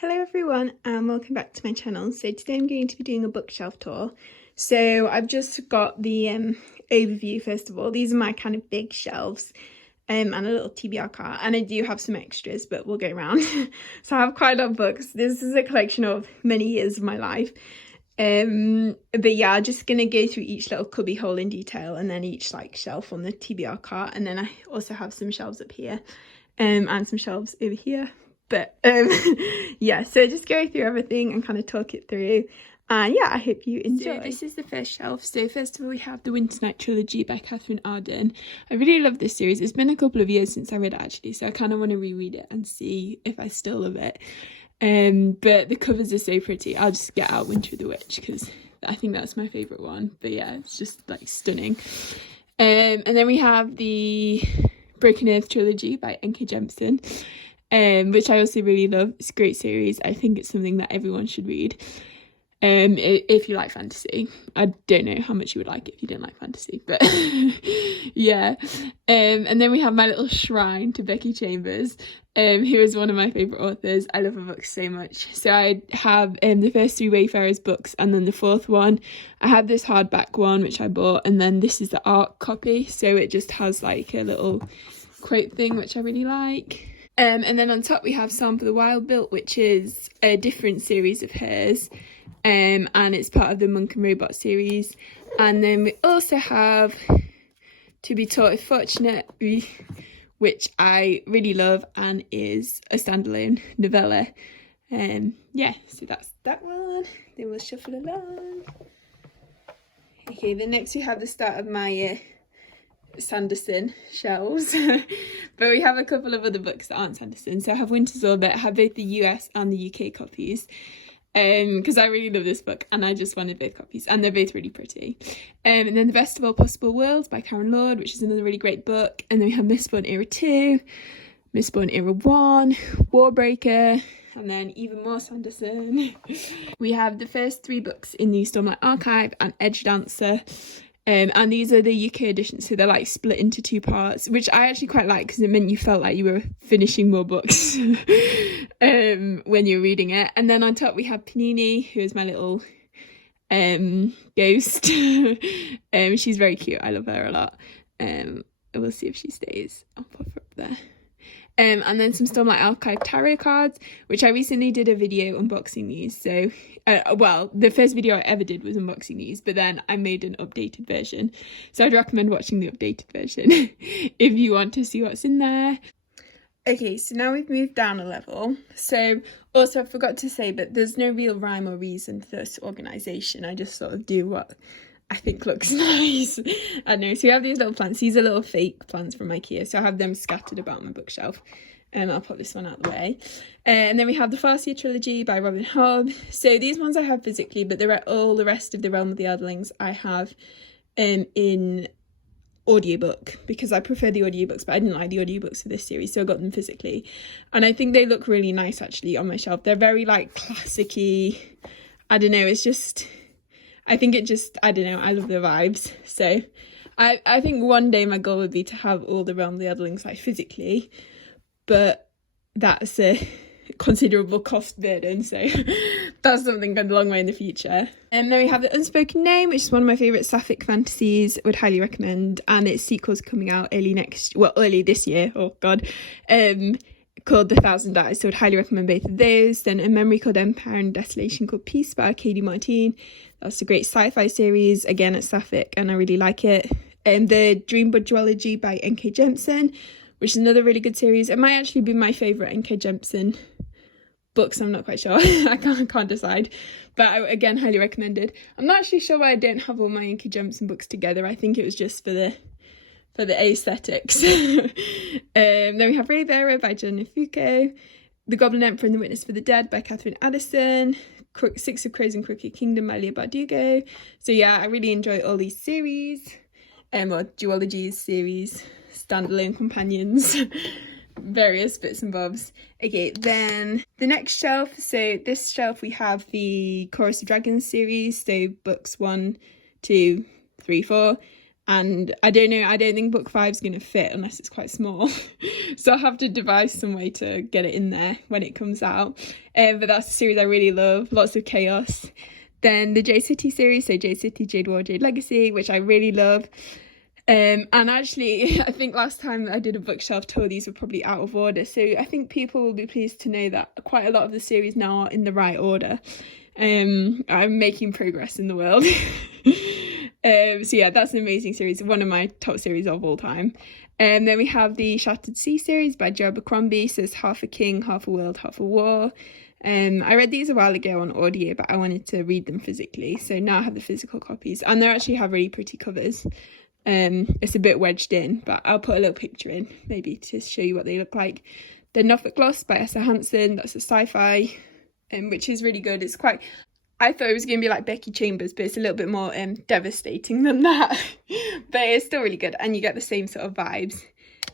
Hello everyone and welcome back to my channel. So today I'm going to be doing a bookshelf tour. So I've just got the overview first of all. These are my kind of big shelves and a little TBR cart, and I do have some extras but we'll go around. So I have quite a lot of books. This is a collection of many years of my life. But yeah, I'm just gonna go through each little cubby hole in detail and then each like shelf on the TBR cart, and then I also have some shelves up here and some shelves over here. But yeah, so just go through everything and kind of talk it through, and yeah, I hope you enjoy. So this is the first shelf. So first of all we have the Winter Night trilogy by Catherine Arden. I really love this series. It's been a couple of years since I read it actually, so I kind of want to reread it and see if I still love it. But the covers are so pretty. I'll just get out Winter of the Witch because I think that's my favourite one. But yeah, it's just like stunning. And then we have the Broken Earth trilogy by N.K. Jemisin, which I also really love. It's a great series. I think it's something that everyone should read if you like fantasy. I don't know how much you would like it if you didn't like fantasy, but yeah. And then we have My Little Shrine to Becky Chambers, who is one of my favourite authors. I love her books so much. So I have the first three Wayfarers books, and then the fourth one I have this hardback one which I bought, and then this is the art copy, so it just has like a little quote thing which I really like. And then on top we have Psalm for the Wild Built, which is a different series of hers, and it's part of the Monk and Robot series. And then we also have To Be Taught If Fortunate, which I really love and is a standalone novella. Yeah, so that's that one. Then we'll shuffle along. Okay, then next we have the start of my Sanderson shelves. But we have a couple of other books that aren't Sanderson. So I have Winter's Orbit. I have both the US and the UK copies, because I really love this book and I just wanted both copies, and they're both really pretty. And then The Best of All Possible Worlds by Karen Lord, which is another really great book. And then we have Mistborn Era 2, Mistborn Era 1, Warbreaker, and then even more Sanderson. We have the first three books in the Stormlight Archive and Edge Dancer. And these are the UK editions, so they're like split into two parts, which I actually quite like because it meant you felt like you were finishing more books when you're reading it. And then on top we have Panini, who is my little ghost. She's very cute. I love her a lot. We'll see if she stays. I'll pop her up there. And then some Stormlight Archive tarot cards, which I recently did a video unboxing these. So, well, the first video I ever did was unboxing these, but then I made an updated version. So I'd recommend watching the updated version if you want to see what's in there. Okay, so now we've moved down a level. So also I forgot to say, but there's no real rhyme or reason to this organisation. I just sort of do what I think looks nice. I don't know. So we have these little plants. These are little fake plants from IKEA. So I have them scattered about my bookshelf. I'll put this one out of the way. And then we have the Farseer trilogy by Robin Hobb. So these ones I have physically, but all the rest of the Realm of the Elderlings I have in audiobook, because I prefer the audiobooks, but I didn't like the audiobooks for this series, so I got them physically. And I think they look really nice actually on my shelf. They're very like classic-y. I don't know, it's just, I think it just, I don't know, I love the vibes. So I think one day my goal would be to have all the Realm of the Elderlings like physically, but that's a considerable cost burden, so that's something going a long way in the future. And then we have The Unspoken Name, which is one of my favourite sapphic fantasies. Would highly recommend, and its sequel's coming out early this year, oh god, called The Thousand Eyes, so I would highly recommend both of those. Then A Memory Called Empire and Desolation Called Peace by Katie Martine. That's a great sci-fi series, again it's sapphic and I really like it. The Dream Duology by N.K. Jemisin, which is another really good series. It might actually be my favourite N.K. Jemisin books, I'm not quite sure. I can't decide, but again highly recommended. I'm not actually sure why I don't have all my N.K. Jemisin books together. I think it was just for the aesthetics. Then we have Raybearer by John Foucault, The Goblin Emperor and the Witness for the Dead by Catherine Addison, Six of Crows and Crooked Kingdom by Leah Bardugo. So yeah, I really enjoy all these series, or duologies, series, standalone companions, various bits and bobs. Okay, then the next shelf. So this shelf we have the Chorus of Dragons series, so books 1, 2, 3, 4. and I don't know, I don't think book 5's going to fit unless it's quite small. So I'll have to devise some way to get it in there when it comes out. But that's a series I really love, lots of chaos. Then the Jade City series, so Jade City, Jade War, Jade Legacy, which I really love. And actually, I think last time I did a bookshelf tour, these were probably out of order. So I think people will be pleased to know that quite a lot of the series now are in the right order. I'm making progress in the world. So yeah, that's an amazing series, one of my top series of all time. And then we have the Shattered Sea series by Joe Abercrombie. So it's half a king, half a world, half a war. I read these a while ago on audio, but I wanted to read them physically. So now I have the physical copies, and they actually have really pretty covers. It's a bit wedged in, but I'll put a little picture in maybe to show you what they look like. The Norfolk Gloss by Esther Hansen, that's a sci-fi, which is really good. It's quite, I thought it was going to be like Becky Chambers, but it's a little bit more devastating than that. But it's still really good, and you get the same sort of vibes.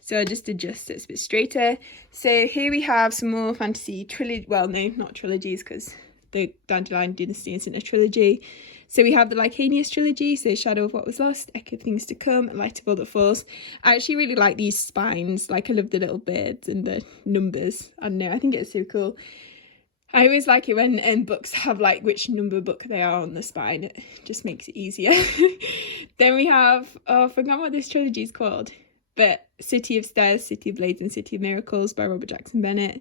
So I just adjust it, it's a bit straighter. So here we have some more fantasy trilogy, well no, not trilogies, because the Dandelion Dynasty isn't a trilogy. So we have the Miscellaneous trilogy, so Shadow of What Was Lost, Echo of Things to Come, and Light of All That Falls. I actually really like these spines, like I love the little birds and the numbers. I don't know, I think it's so cool. I always like it when books have like which number book they are on the spine. It just makes it easier. Then we have, I forgot what this trilogy is called, but City of Stairs, City of Blades, and City of Miracles by Robert Jackson Bennett.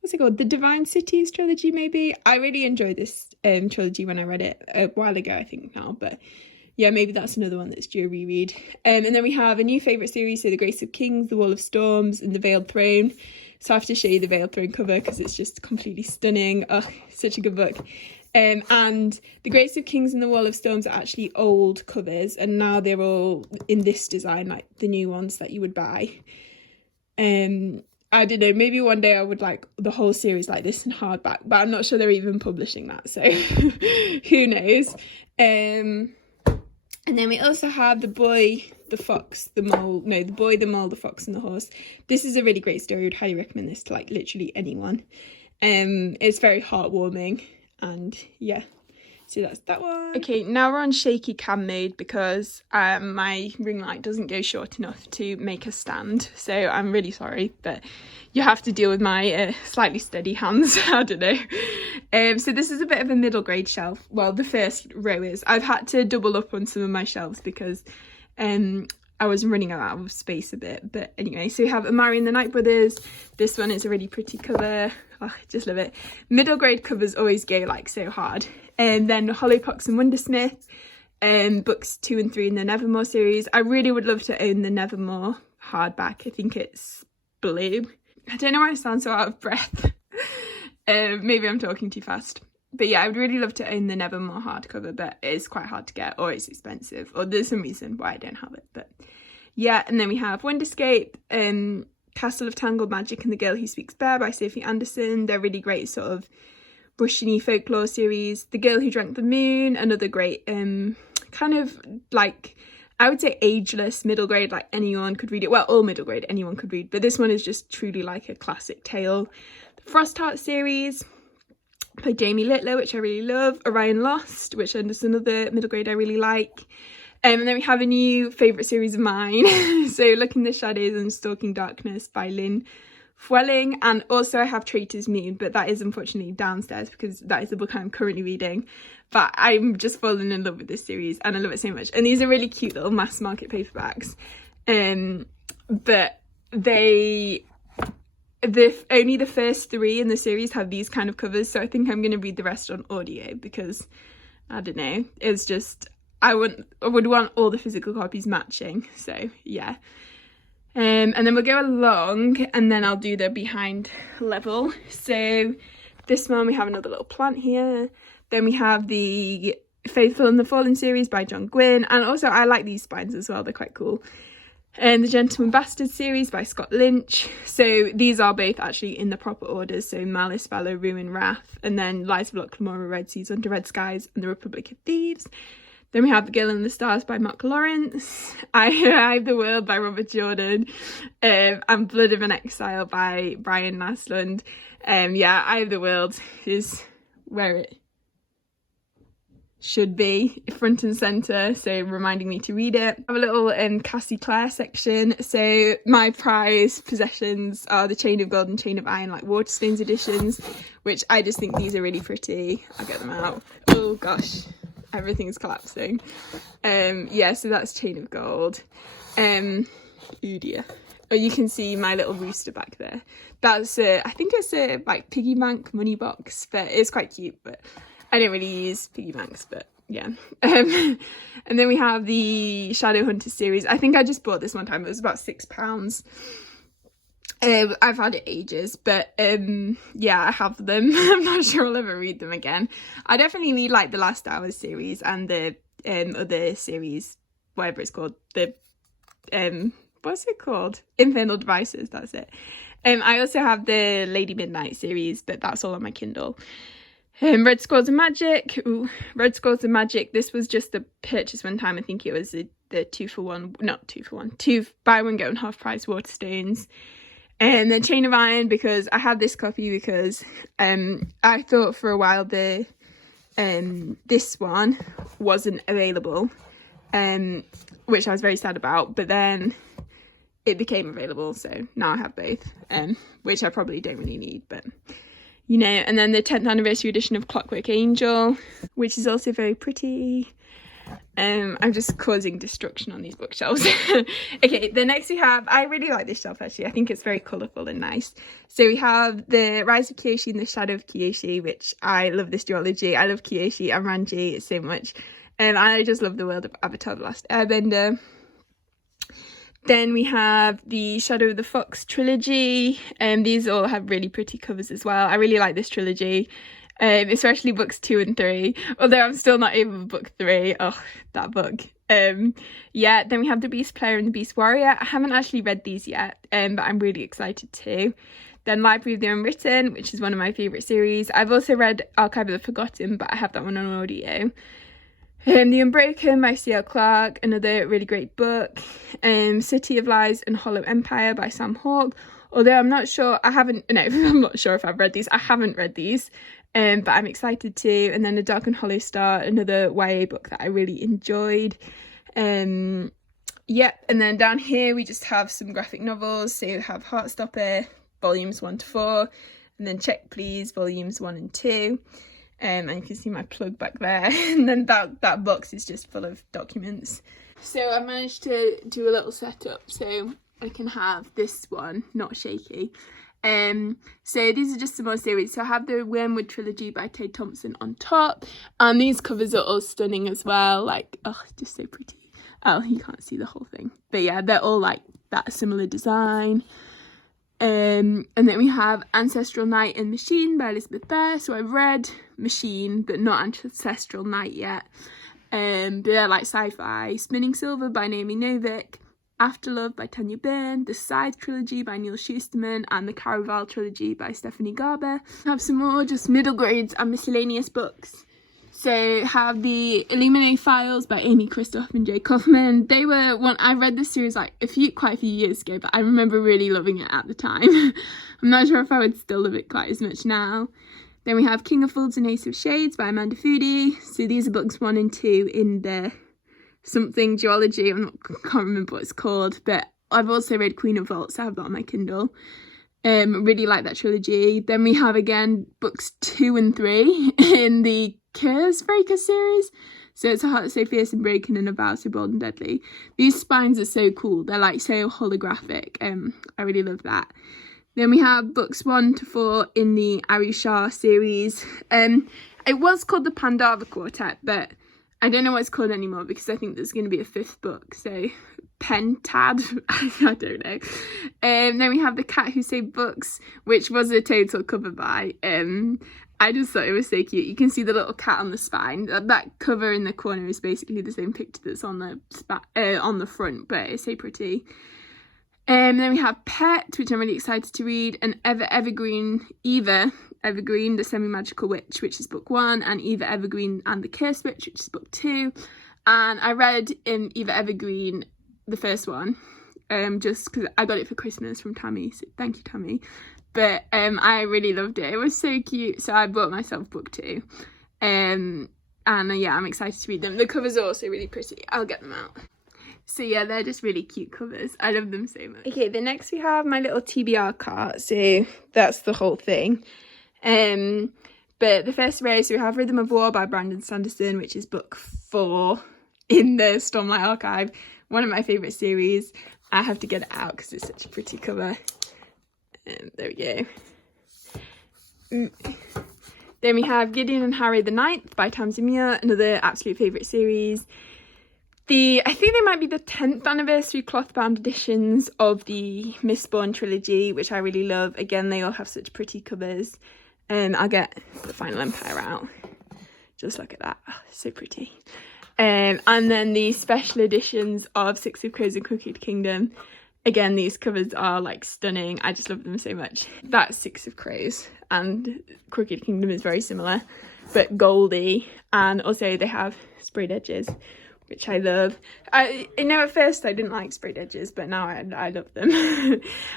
What's it called? The Divine Cities trilogy, maybe? I really enjoyed this trilogy when I read it a while ago, I think now, but yeah, maybe that's another one that's due a reread. And then we have a new favourite series, so The Grace of Kings, The Wall of Storms, and The Veiled Throne. So I have to show you the Veiled Throne cover because it's just completely stunning. Oh, such a good book. And The Grace of Kings and The Wall of Storms are actually old covers, and now they're all in this design, like the new ones that you would buy. I don't know, maybe one day I would like the whole series like this in hardback, but I'm not sure they're even publishing that, so who knows. And then we also have The Boy, the Fox, the Mole, no, The Boy, the Mole, the Fox and the Horse. This is a really great story. I would highly recommend this to like literally anyone. It's very heartwarming, and yeah, so that's that one. Okay, now we're on shaky cam mode because my ring light doesn't go short enough to make a stand, so I'm really sorry, but you have to deal with my slightly steady hands. I don't know. So this is a bit of a middle grade shelf. Well, the first row is. I've had to double up on some of my shelves because I was running out of space a bit, but anyway, so we have Amari and the Night Brothers. This one is a really pretty cover. Oh, I just love it. Middle grade covers always go like so hard. And then Hollowpox and Wondersmith, books 2 and 3 in the Nevermore series. I really would love to own the Nevermore hardback. I think it's blue. I don't know why I sound so out of breath. Maybe I'm talking too fast. But yeah, I would really love to own the Nevermore hardcover, but it's quite hard to get, or it's expensive, or there's some reason why I don't have it. But yeah, and then we have Wonderscape, Castle of Tangled Magic and the Girl Who Speaks Bear by Sophie Anderson. They're really great sort of Russian-y folklore series. The Girl Who Drank the Moon, another great kind of like, I would say ageless middle grade, like anyone could read it. Well, all middle grade, anyone could read, but this one is just truly like a classic tale. The Frost Heart series by Jamie Littler, which I really love. Orion Lost, which is another middle grade I really like. And then we have a new favourite series of mine. So Looking the Shadows and Stalking Darkness by Lynn Fwelling. And also I have Traitor's Moon, but that is unfortunately downstairs because that is the book I'm currently reading. But I'm just falling in love with this series and I love it so much. And these are really cute little mass market paperbacks. But only the first 3 in the series have these kind of covers, so I think I'm going to read the rest on audio because I don't know, it's just I would want all the physical copies matching, so yeah. And then we'll go along and then I'll do the behind level. So this one we have another little plant here. Then we have the Faithful and the Fallen series by John Gwynne, and also I like these spines as well, they're quite cool. And the Gentleman Bastard series by Scott Lynch. So these are both actually in the proper orders. So Malice, Valor, Ruin, Wrath, and then Lies of Locke Lamora, Red Seas Under Red Skies, and The Republic of Thieves. Then we have The Girl in the Stars by Mark Lawrence, I Have the World by Robert Jordan, and Blood of an Exile by Brian Naslund. Yeah, I Have the World is where it should be front and centre, so reminding me to read it. I have a little Cassie Clare section. So my prized possessions are the Chain of Gold and Chain of Iron, like Waterstones editions, which I just think these are really pretty. I'll get them out. Oh gosh, everything's collapsing. Yeah, so that's Chain of Gold. Oh dear. Oh, you can see my little rooster back there. That's I think it's a like piggy bank money box, but it's quite cute, but I don't really use piggy banks, but yeah. And then we have the Shadowhunters series. I think I just bought this one time. It was about £6. I've had it ages, but yeah, I have them. I'm not sure I'll ever read them again. I definitely read like the Last Hours series and the other series, whatever it's called, the what's it called? Infernal Devices, that's it. I also have the Lady Midnight series, but that's all on my Kindle. Red Squads of Magic. Ooh, Red Squads of Magic. This was just a purchase one time. I think it was the 2-for-1, not 2-for-1, 2 buy one get one half price Waterstones. And then Chain of Iron, because I had this copy because I thought for a while the this one wasn't available, which I was very sad about, but then it became available, so now I have both, which I probably don't really need, but you know. And then the 10th anniversary edition of Clockwork Angel, which is also very pretty. I'm just causing destruction on these bookshelves. Okay, the next we have, I really like this shelf actually. I think it's very colourful and nice. So we have the Rise of Kyoshi and the Shadow of Kyoshi, which I love this duology. I love Kyoshi and Ranji so much. And I just love the world of Avatar: The Last Airbender. Then we have the Shadow of the Fox trilogy. These all have really pretty covers as well. I really like this trilogy, especially books 2 and 3. Although I'm still not over book 3. Oh, that book. Yeah, then we have The Beast Player and The Beast Warrior. I haven't actually read these yet, but I'm really excited to. Then Library of the Unwritten, which is one of my favourite series. I've also read Archive of the Forgotten, but I have that one on audio. The Unbroken by C.L. Clarke, another really great book. City of Lies and Hollow Empire by Sam Hawke. Although I'm not sure, I'm not sure if I've read these. I haven't read these, but I'm excited to. And then The Dark and Hollow Star, another YA book that I really enjoyed. Yeah, and then down here we just have some graphic novels. So you have Heartstopper, volumes 1 to 4, and then Check Please, volumes 1 and 2. And you can see my plug back there. And then that box is just full of documents. So I managed to do a little setup so I can have this one not shaky. So these are just some more series. So I have the Wormwood trilogy by Ted Thompson on top, and these covers are all stunning as well. Like, oh, just so pretty. Oh, you can't see the whole thing, but yeah, they're all like that similar design. And then we have Ancestral Knight and Machine by Elizabeth Bear. So I've read Machine, but not Ancestral Knight yet. But they're like sci-fi. Spinning Silver by Naomi Novik, Afterlove by Tanya Byrne, the Scythe trilogy by Neil Shusterman, and the Caraval trilogy by Stephanie Garber. I have some more just middle grades and miscellaneous books. So have the Illuminae Files by Amy Kristoff and Jay Kaufman. They were one I read this series like quite a few years ago, but I remember really loving it at the time. I'm not sure if I would still love it quite as much now. Then we have King of Fools and Ace of Shades by Amanda Foody. So these are books 1 and 2 in the something duology. Can't remember what it's called, but I've also read Queen of Vaults. I have that on my Kindle. Really like that trilogy. Then we have again books 2 and 3 in the Cursebreaker series. So it's A Heart So Fierce and Broken and A Vow So Bold and Deadly. These spines are so cool. They're like so holographic. I really love that. Then we have books 1 to 4 in the Arushar series. It was called the Pandava Quartet, but I don't know what it's called anymore because I think there's going to be a 5th book. So Pentad, I don't know. Then we have The Cat Who Saved Books, which was a total cover buy. I just thought it was so cute. You can see the little cat on the spine. That cover in the corner is basically the same picture that's on the front, but it's so pretty. Then we have Pet, which I'm really excited to read, and Eva Evergreen, the Semi-Magical Witch, which is book 1, and Eva Evergreen and the Curse Witch, which is book 2. And I read Eva Evergreen, the first one, just because I got it for Christmas from Tammy, so thank you, Tammy. But I really loved it. It was so cute, so I bought myself book 2. And yeah, I'm excited to read them. The covers are also really pretty. I'll get them out. So yeah, they're just really cute covers. I love them so much. Okay, then next we have my little TBR cart. So that's the whole thing. But the first race, we have Rhythm of War by Brandon Sanderson, which is book 4 in the Stormlight Archive. One of my favourite series. I have to get it out because it's such a pretty cover. There we go. Then we have Gideon and Harry the Ninth by Tamsin Muir, another absolute favourite series. I think they might be the 10th anniversary cloth-bound editions of the Mistborn trilogy, which I really love. Again, they all have such pretty covers. I'll get the Final Empire out. Just look at that. Oh, so pretty. And then the special editions of Six of Crows and Crooked Kingdom. Again, these covers are like stunning. I just love them so much. That's Six of Crows, and Crooked Kingdom is very similar, but goldy. And also they have sprayed edges, which I love. At first I didn't like sprayed edges, but now I love them.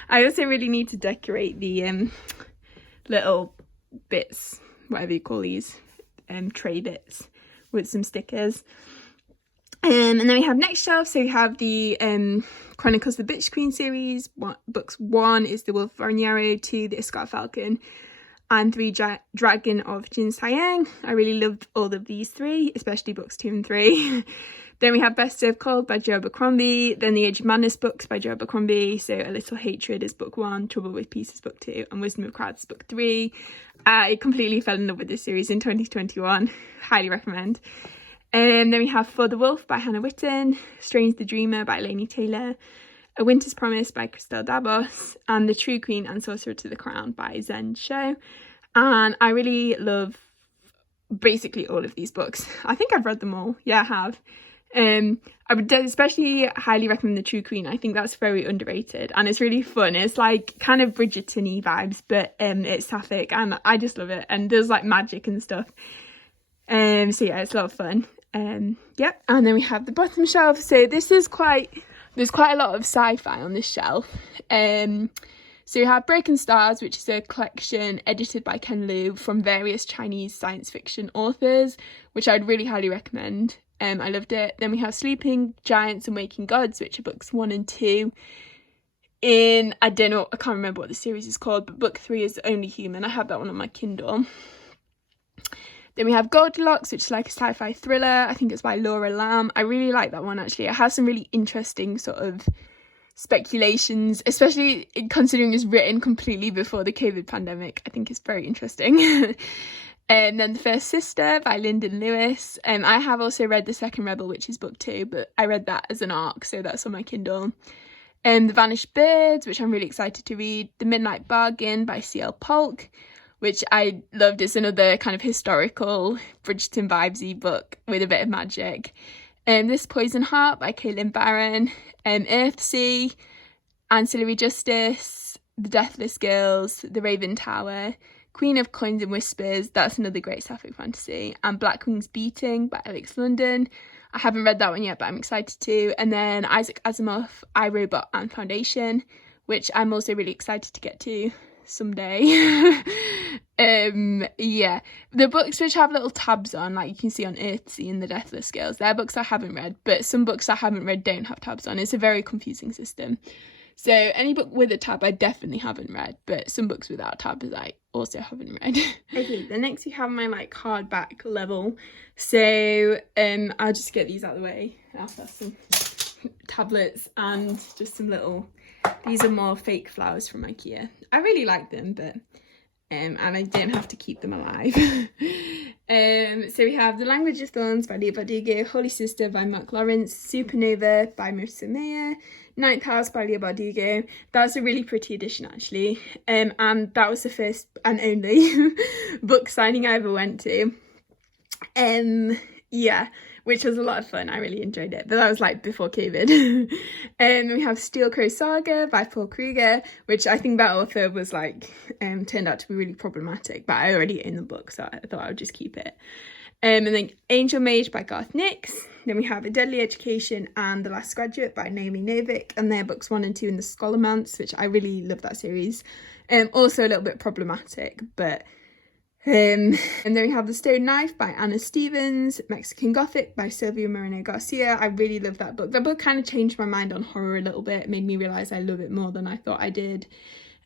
I also really need to decorate the little bits, whatever you call these, tray bits, with some stickers. And then we have next shelf, so we have the Chronicles of the Bitch Queen series. Books 1 is The Wolf of Arnyaro, 2 The Escort Falcon, and 3 Dragon of Jin Sayang. I really loved all of these 3, especially books 2 and 3. Then we have Best Served Cold by Joe Abercrombie, then the Age of Madness books by Joe Abercrombie, so A Little Hatred is book 1, Trouble with Peace is book 2, and Wisdom of Crowds is book 3. I completely fell in love with this series in 2021, highly recommend. Then we have For the Wolf by Hannah Witten, Strange the Dreamer by Laini Taylor, A Winter's Promise by Christelle Dabos, and The True Queen and Sorcerer to the Crown by Zen Shou. And I really love basically all of these books. I think I've read them all. Yeah, I have. I would especially highly recommend The True Queen. I think that's very underrated and it's really fun. It's like kind of Bridgerton-y vibes, but it's sapphic and I just love it. And there's like magic and stuff. So yeah, it's a lot of fun. Yep. And then we have the bottom shelf. So this is there's quite a lot of sci-fi on this shelf. So you have Breaking Stars, which is a collection edited by Ken Liu from various Chinese science fiction authors, which I'd really highly recommend. I loved it. Then we have Sleeping Giants and Waking Gods, which are books 1 and 2. I can't remember what the series is called, but book 3 is Only Human. I have that one on my Kindle. Then we have Goldilocks, which is like a sci-fi thriller. I think it's by Laura Lamb. I really like that one, actually. It has some really interesting sort of speculations, especially considering it's written completely before the COVID pandemic. I think it's very interesting. And then The First Sister by Lyndon Lewis. I have also read The Second Rebel, which is book 2, but I read that as an arc, so that's on my Kindle. The Vanished Birds, which I'm really excited to read. The Midnight Bargain by C.L. Polk, which I loved. It's another kind of historical Bridgerton vibesy book with a bit of magic. This Poison Heart by Caitlin Barron. Earthsea, Ancillary Justice, The Deathless Girls, The Raven Tower, Queen of Coins and Whispers, that's another great sapphic fantasy, and Black Wings Beating by Alex London. I haven't read that one yet, but I'm excited to. And then Isaac Asimov, I, Robot and Foundation, which I'm also really excited to get to someday. Yeah, the books which have little tabs on, like you can see on Earthsea and The Deathless Girls, they're books I haven't read, but some books I haven't read don't have tabs on. It's a very confusing system. So any book with a tab I definitely haven't read, but some books without tabs I also haven't read. Okay, the next we have my like hardback level. So I'll just get these out of the way. I'll have some tablets and just some little, these are more fake flowers from IKEA. I really like them, but and I don't have to keep them alive. So we have The Language of Thorns by Leah Bardugo, Holy Sister by Mark Lawrence, Supernova by Marissa Meyer, Ninth House by Leah Bardugo. That's a really pretty edition, actually. And that was the first and only book signing I ever went to. Yeah, which was a lot of fun. I really enjoyed it, but that was like before COVID. We have Steel Crow Saga by Paul Kruger, which I think that author was like turned out to be really problematic, but I already own the book, so I thought I would just keep it. And then Angel Mage by Garth Nix. Then we have A Deadly Education and The Last Graduate by Naomi Novik, and they're books 1 and 2 in the Scholarmance, which I really love that series. Also a little bit problematic, but And then we have The Stone Knife by Anna Stevens, Mexican Gothic by Silvia Moreno Garcia. I really love that book. That book kind of changed my mind on horror a little bit. It made me realise I love it more than I thought I did.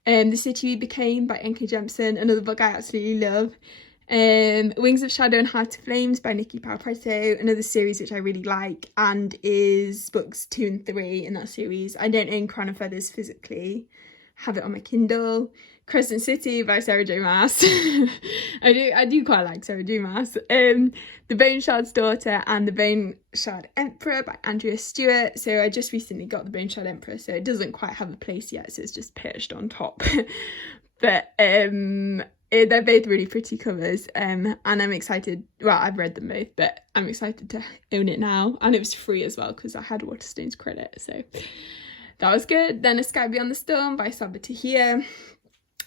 The City We Became by N.K. Jemisin, another book I absolutely love. Wings of Shadow and Heart of Flames by Nikki Palpreto, another series which I really like, and is books 2 and 3 in that series. I don't own Crown of Feathers physically, have it on my Kindle. Crescent City by Sarah J Maas. I do quite like Sarah J Maas. The Bone Shard's Daughter and The Bone Shard Emperor by Andrea Stewart. So I just recently got The Bone Shard Emperor, so it doesn't quite have a place yet, so it's just perched on top. But they're both really pretty covers, and I'm excited. Well, I've read them both, but I'm excited to own it now, and it was free as well because I had Waterstone's credit, so that was good. Then A Sky Beyond the Storm by Saba Tahir.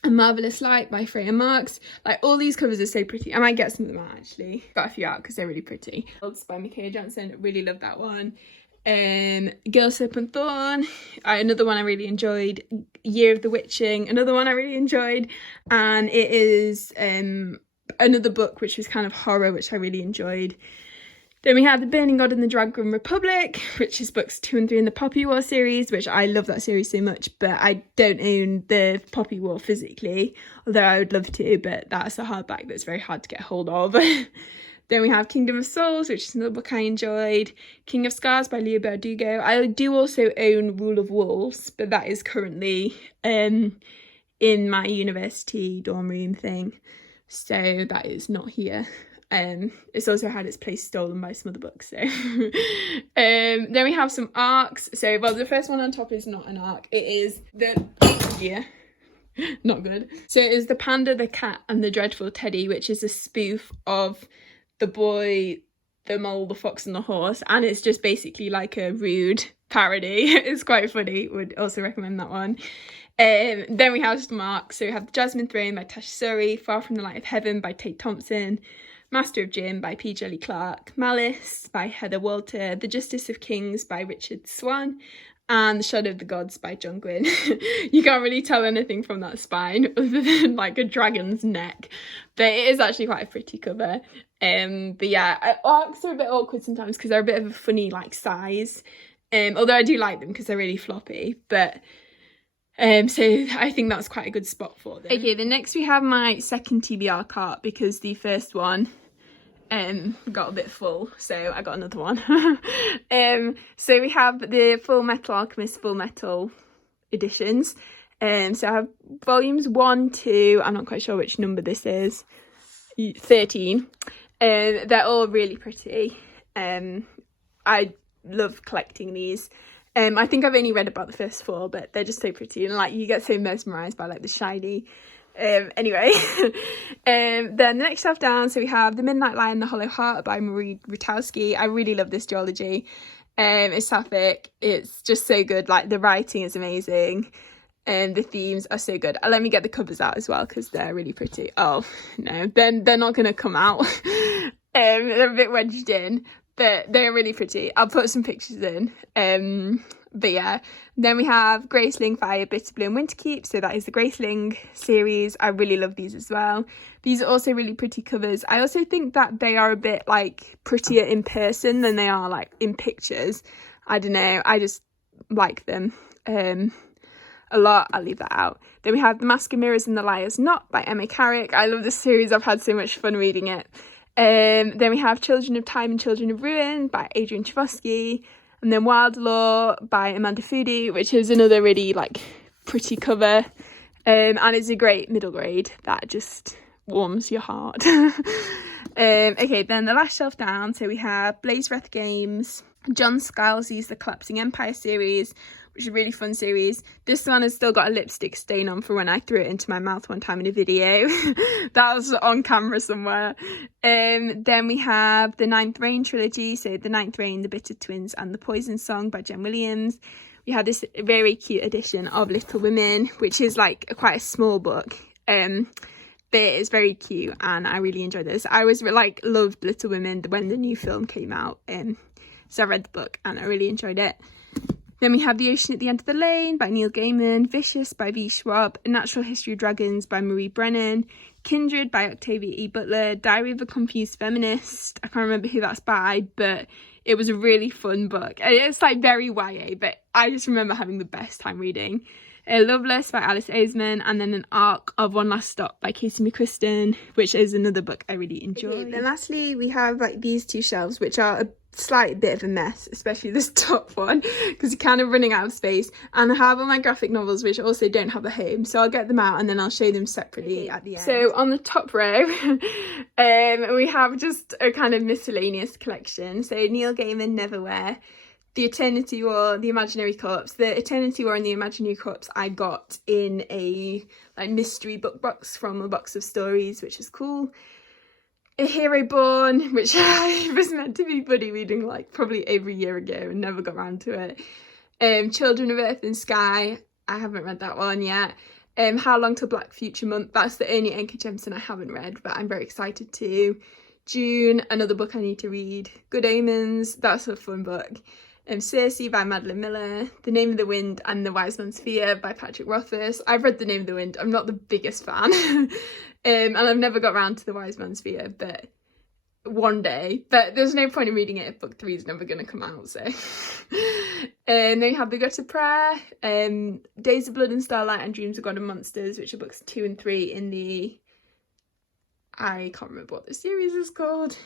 A Marvelous Light by Freya Marks. Like, all these covers are so pretty. I might get some of them out actually. Got a few out because they're really pretty. By Micaiah Johnson, really love that one. Girl, Serpent, Thorn, another one I really enjoyed. Year of the Witching, another one I really enjoyed. And it is another book which was kind of horror, which I really enjoyed. Then we have The Burning God and the Dragon Republic, which is books 2 and 3 in the Poppy War series, which I love that series so much, but I don't own the Poppy War physically, although I would love to, but that's a hardback that's very hard to get hold of. Then we have Kingdom of Souls, which is another book I enjoyed. King of Scars by Leah Bardugo. I do also own Rule of Wolves, but that is currently in my university dorm room thing, so that is not here. It's also had its place stolen by some other books, so then we have some arcs. So, well, the first one on top is not an arc, it is not good. So it is The Panda, the Cat and the Dreadful Teddy, which is a spoof of The Boy, the Mole, the Fox and the Horse, and it's just basically like a rude parody. It's quite funny, would also recommend that one. Then we have some arcs. So we have The Jasmine Throne by Tasha Suri, Far from the Light of Heaven by Tate Thompson, Master of Jim by P. Jelly Clark, Malice by Heather Walter, The Justice of Kings by Richard Swan, and The Shadow of the Gods by John Gwynne. You can't really tell anything from that spine other than like a dragon's neck, but it is actually quite a pretty cover. But yeah, arcs are a bit awkward sometimes because they're a bit of a funny like size, although I do like them because they're really floppy, but so I think that's quite a good spot for them. Okay, then next we have my second TBR cart because the first one got a bit full, so I got another one. So we have the Full Metal Alchemist Full Metal editions. So I have volumes 1, 2, I'm not quite sure which number this is, 13. They're all really pretty. I love collecting these. I think I've only read about the first 4, but they're just so pretty, and like you get so mesmerised by like the shiny. Anyway, then the next shelf down, so we have The Midnight Lion, The Hollow Heart by Marie Rutowski. I really love this duology. It's sapphic. It's just so good. Like the writing is amazing, and the themes are so good. Let me get the covers out as well because they're really pretty. Oh no, then they're not gonna come out. They're a bit wedged in. But they're really pretty. I'll put some pictures in. But yeah, then we have Graceling Fire, Bitterbloom, Winterkeep. So that is the Graceling series. I really love these as well. These are also really pretty covers. I also think that they are a bit like prettier in person than they are like in pictures. I don't know. I just like them a lot. I'll leave that out. Then we have The Mask of Mirrors and the Liar's Knot by Emma Carrick. I love this series. I've had so much fun reading it. Then we have Children of Time and Children of Ruin by Adrian Chbosky, and then Wild Law by Amanda Foody, which is another really like pretty cover, and it's a great middle grade that just warms your heart. Okay, then the last shelf down, so we have Blaze Wrath Games, John Scalzi's The Collapsing Empire series, which is a really fun series. This one has still got a lipstick stain on from when I threw it into my mouth one time in a video. That was on camera somewhere. Then we have the Ninth Reign trilogy, so The Ninth Reign, The Bitter Twins and The Poison Song by Jen Williams. We have this very cute edition of Little Women, which is like quite a small book, but it's very cute and I really enjoyed this. I always like loved Little Women when the new film came out, so I read the book and I really enjoyed it. Then we have The Ocean at the End of the Lane by Neil Gaiman, Vicious by V. Schwab, A Natural History of Dragons by Marie Brennan, Kindred by Octavia E. Butler, Diary of a Confused Feminist. I can't remember who that's by, but it was a really fun book. It's like very YA, but I just remember having the best time reading. Loveless by Alice Oseman, and then An Arc of One Last Stop by Casey McCriston, which is another book I really enjoy. Okay, then lastly, we have like these two shelves, which are a slight bit of a mess, especially this top one, because you're kind of running out of space. And I have all my graphic novels, which also don't have a home, so I'll get them out and then I'll show them separately at the end. So on the top row, we have just a kind of miscellaneous collection. So Neil Gaiman, Neverwhere, The Eternity War, The Imaginary Corpse. The Eternity War and The Imaginary Corpse I got in a like mystery book box from A Box of Stories, which is cool. A Hero Born, which I was meant to be buddy reading like probably over a year ago and never got around to it. Children of Earth and Sky, I haven't read that one yet. How Long Till Black Future Month, that's the only N.K. Jemisin I haven't read, but I'm very excited to. June, another book I need to read. Good Omens, that's a fun book. Circe by Madeline Miller, The Name of the Wind and the Wise Man's Fear by Patrick Rothfuss. I've read The Name of the Wind, I'm not the biggest fan. And I've never got around to the Wise Man's Fear, but one day. But there's no point in reading it if book 3 is never going to come out, so. And then you have The Gutter Prayer, Days of Blood and Starlight and Dreams of God and Monsters, which are books 2 and 3 in the... I can't remember what the series is called.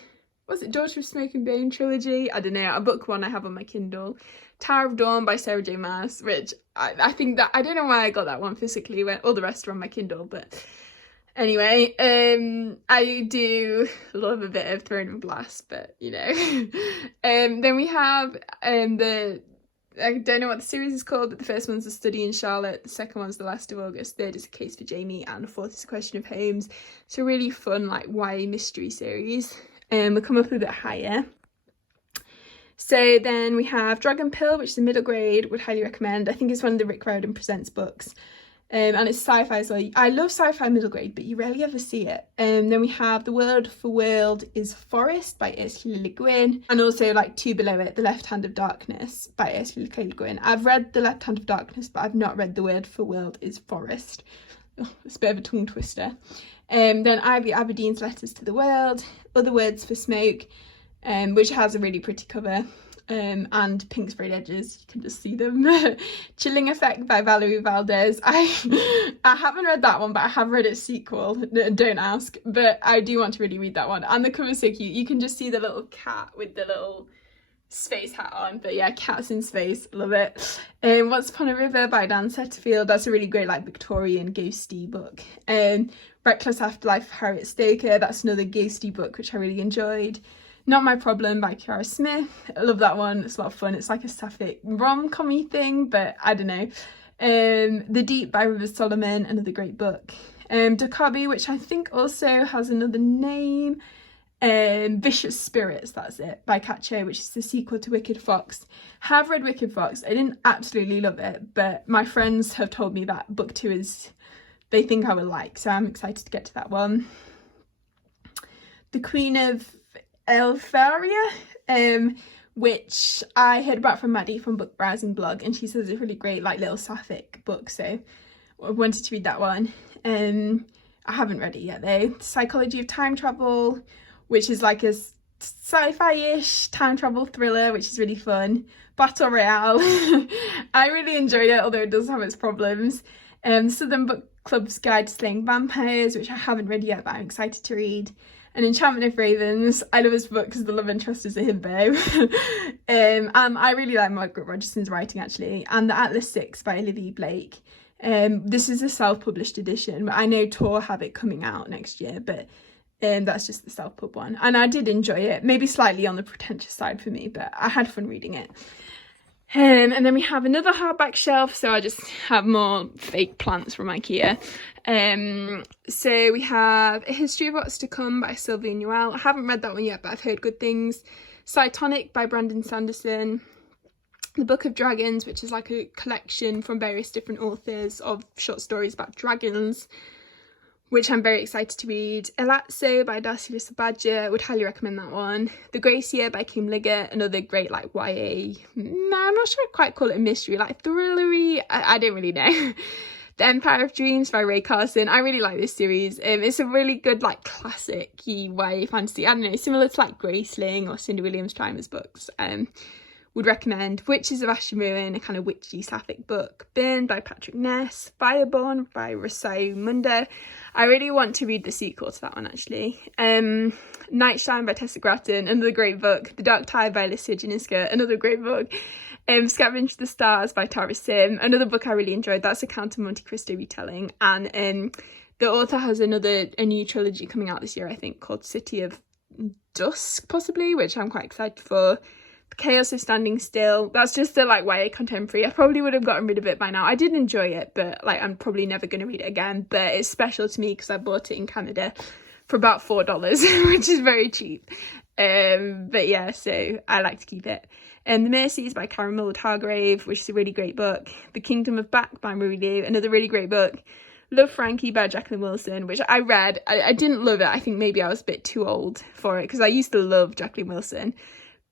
Was it Daughter of Smoke and Bone trilogy? I don't know. A book 1 I have on my Kindle. Tower of Dawn by Sarah J Maas, which I think that... I don't know why I got that one physically, when all the rest are on my Kindle, but... Anyway, I do love a bit of Throne of Glass, but, you know. Then we have I don't know what the series is called, but the first one's A Study in Charlotte, the second one's The Last of August, third is A Case for Jamie, and the fourth is A Question of Homes. It's a really fun, like, YA mystery series. We'll come up a bit higher. So then we have Dragon Pill, which is a middle grade, would highly recommend. I think it's one of the Rick Riordan Presents books. And it's sci-fi as well. I love sci-fi middle grade, but you rarely ever see it. Then we have The World for World is Forest by Ursula Le Guin, and also like 2 below it, The Left Hand of Darkness by Ursula Le Guin. I've read The Left Hand of Darkness, but I've not read The Word for World is Forest. Oh, it's a bit of a tongue twister. Then Ivy Aberdeen's Letters to the World, Other Words for Smoke, which has a really pretty cover. And Pink Sprayed Edges, you can just see them. Chilling Effect by Valerie Valdez. I haven't read that one, but I have read its sequel, don't ask, but I do want to really read that one. And the cover's so cute, you can just see the little cat with the little space hat on, but yeah, cats in space, love it. Once Upon a River by Dan Setterfield, that's a really great like Victorian ghosty book. Reckless Afterlife of Harriet Stoker, that's another ghosty book which I really enjoyed. Not My Problem by Kiara Smith. I love that one. It's a lot of fun. It's like a sapphic rom-com-y thing, but I don't know. The Deep by Rivers Solomon, another great book. Dakabi, which I think also has another name. Vicious Spirits, that's it, by Cacho, which is the sequel to Wicked Fox. Have read Wicked Fox. I didn't absolutely love it, but my friends have told me that book 2 is... they think I will like, so I'm excited to get to that one. The Queen of Elfaria, which I heard about from Maddie from Book Browsing Blog, and she says it's a really great like little sapphic book, so I wanted to read that one. I haven't read it yet though. Psychology of Time Travel, which is like a sci-fi-ish time travel thriller, which is really fun. Battle Royale, I really enjoyed it, although it does have its problems. Southern Book Club's Guide to Slaying Vampires, which I haven't read yet, but I'm excited to read. And Enchantment of Ravens, I love this book because the love interest is a himbo. I really like Margaret Rogerson's writing actually. And The Atlas 6 by Olivia Blake. This is a self-published edition, but I know Tor have it coming out next year, but that's just the self-pub one. And I did enjoy it, maybe slightly on the pretentious side for me, but I had fun reading it. And then we have another hardback shelf, so I just have more fake plants from IKEA. So we have A History of What's to Come by Sylvia Newell. I haven't read that one yet, but I've heard good things. Cytonic by Brandon Sanderson. The Book of Dragons, which is like a collection from various different authors of short stories about dragons, which I'm very excited to read. Elazzo by Darcy Lissa Badger, would highly recommend that one. The Gracier by Kim Liggett, another great like YA, I'm not sure I'd quite call it a mystery, like thrillery, I don't really know. The Empire of Dreams by Ray Carson. I really like this series. It's a really good, like, classic YA fantasy. I don't know, similar to like Graceling or Cindy Williams Chimers books. Would recommend. Witches of Ashimura, a kind of witchy sapphic book. Burn by Patrick Ness. Fireborn by Rosario Munda. I really want to read the sequel to that one, actually. Nightshine by Tessa Gratton, another great book. The Dark Tide by Alicia Janiska, another great book. Scavenge the Stars by Tara Sim, another book I really enjoyed. That's a Count of Monte Cristo retelling. And the author has a new trilogy coming out this year, I think, called City of Dusk, possibly, which I'm quite excited for. Chaos of Standing Still. That's just a like YA contemporary. I probably would have gotten rid of it by now. I did enjoy it, but like I'm probably never going to read it again. But it's special to me because I bought it in Canada for about $4, which is very cheap. But yeah, so I like to keep it. The Mercies by Karen Millward Hargrave, which is a really great book. The Kingdom of Back by Marie Liu, another really great book. Love Frankie by Jacqueline Wilson, which I read. I didn't love it. I think maybe I was a bit too old for it because I used to love Jacqueline Wilson.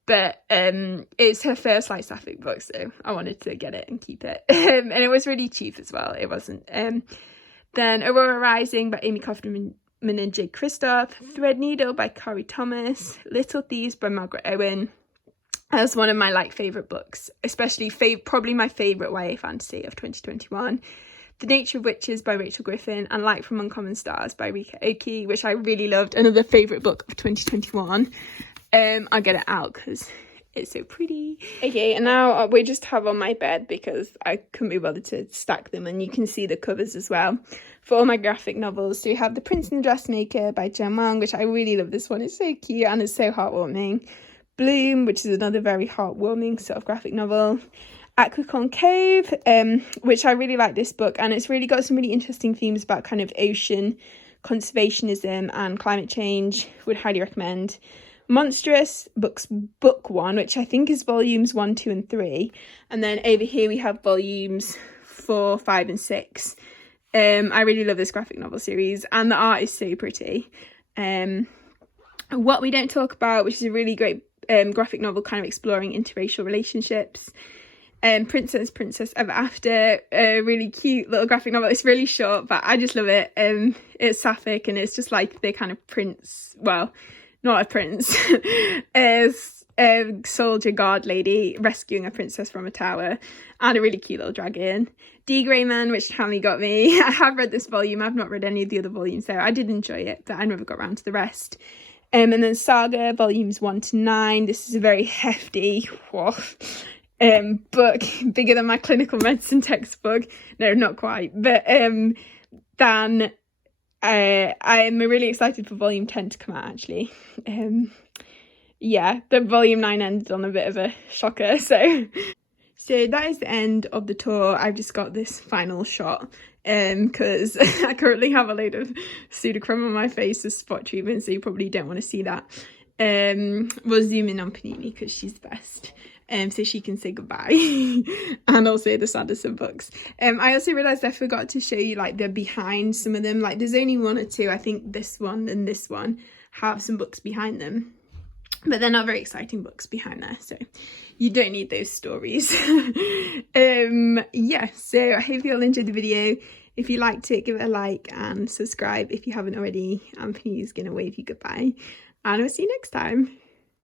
But it's her first like sapphic book, so I wanted to get it and keep it. And it was really cheap as well. It wasn't. Then Aurora Rising by Amy Kaufman and Jake Kristoff. Threadneedle by Corey Thomas. Little Thieves by Margaret Owen. That's one of my like favourite books, especially probably my favourite YA fantasy of 2021. The Nature of Witches by Rachel Griffin and Light from Uncommon Stars by Rika Oki, which I really loved. Another favourite book of 2021. I'll get it out because it's so pretty. Okay, and now we just have on my bed because I couldn't be bothered to stack them, and you can see the covers as well for all my graphic novels. So you have The Prince and the Dressmaker by Jen Wang, which I really love. This one, it's so cute and it's so heartwarming. Bloom, which is another very heartwarming sort of graphic novel. Aquacon Cave, which I really like this book, and it's really got some really interesting themes about kind of ocean conservationism and climate change. Would highly recommend. Monstrous Books Book 1, which I think is volumes 1, 2 and 3, and then over here we have volumes 4, 5 and 6. I really love this graphic novel series and the art is so pretty. What We Don't Talk About, which is a really great graphic novel kind of exploring interracial relationships. Princess Ever After, a really cute little graphic novel. It's really short but I just love it. It's sapphic and it's just like the kind of prince, well, not a prince, a soldier guard lady rescuing a princess from a tower, and a really cute little dragon. D. Grey Man, which Tammy got me. I have read this volume. I've not read any of the other volumes though. I did enjoy it, but I never got around to the rest. And then Saga, volumes 1 to 9. This is a very hefty book, bigger than my clinical medicine textbook. No, not quite, but then I'm really excited for volume 10 to come out, actually. Yeah, the volume 9 ended on a bit of a shocker, so that is the end of the tour. I've just got this final shot because I currently have a load of pseudochrome on my face as spot treatment, so you probably don't want to see that. We'll zoom in on Panini because she's the best. So she can say goodbye and also the Sanderson books. I also realised I forgot to show you like the behind some of them. Like there's only 1 or 2. I think this one and this one have some books behind them, but they're not very exciting books behind there, so you don't need those stories. Yeah, so I hope you all enjoyed the video. If you liked it, give it a like and subscribe if you haven't already. Anthony's gonna wave you goodbye and I'll see you next time.